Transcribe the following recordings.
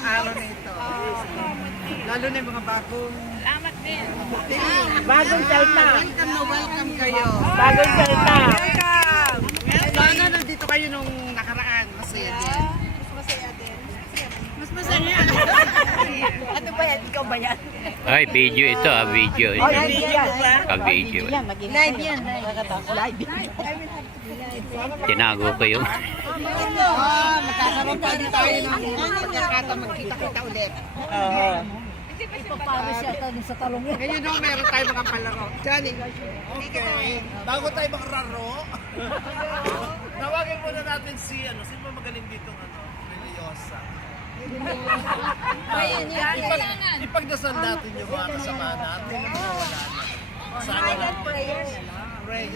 araw na ito. Lalo na yung mga bagong... Salamat din. Bagong salta. Welcome na welcome kayo. Bagong salta. Welcome! Sana nandito kayo nung nakaraan. Masaya din. Mas masaya. Ano ba yan? Ikaw ba yan? Ay, video ito video. Ka-video. Live yan. Live. Tinago ko yung... Magkakaroon pa din tayo ng pagkakataon magkita-kita ulit. Ipapawis siya ito sa talong yan. Ngayon no, meron tayo mga palaro. Johnny. Okay. Bago tayo magraro, tawagin muna natin si, sino ba magaling dito, religyosa? Ipagdasal natin yung mga kasama natin. Silent prayer. Pray.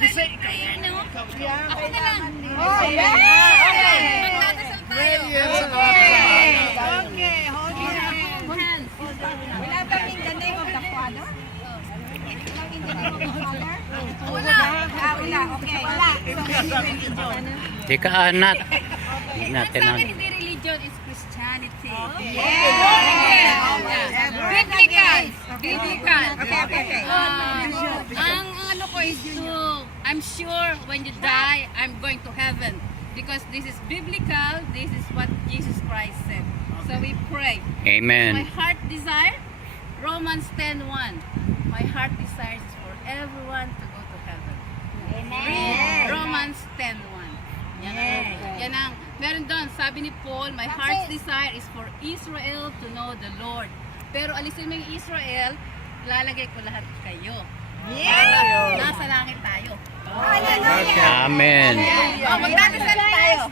Kasi prayer, no? Ako na lang. Oh, yeah! Magdadasal tayo. Pray yan sa mga kasama natin. Okay, hold your Hands. Wala ba in the name of the Father? In the name of the Father? Wala. Wala, okay. Wala. Teka, anak. Hindi natin Sa ang... akin, hindi religion, it's Christianity. Yeah. Biblical. Biblical. Okay. Ang ano ko is to, I'm sure when you die, I'm going to heaven. Because this is biblical, this is what Jesus Christ said. So we pray. My Amen. heart desire, Romans 10:1. My heart desires for everyone to go to heaven. Read Romans 10:1. Yan ang, meron doon, sabi ni Paul, my heart's desire is for Israel to know the Lord. Pero alisin mo yung Israel, lalagay ko lahat kayo. Para nasa langit tayo. Amen. Magdadasal tayo.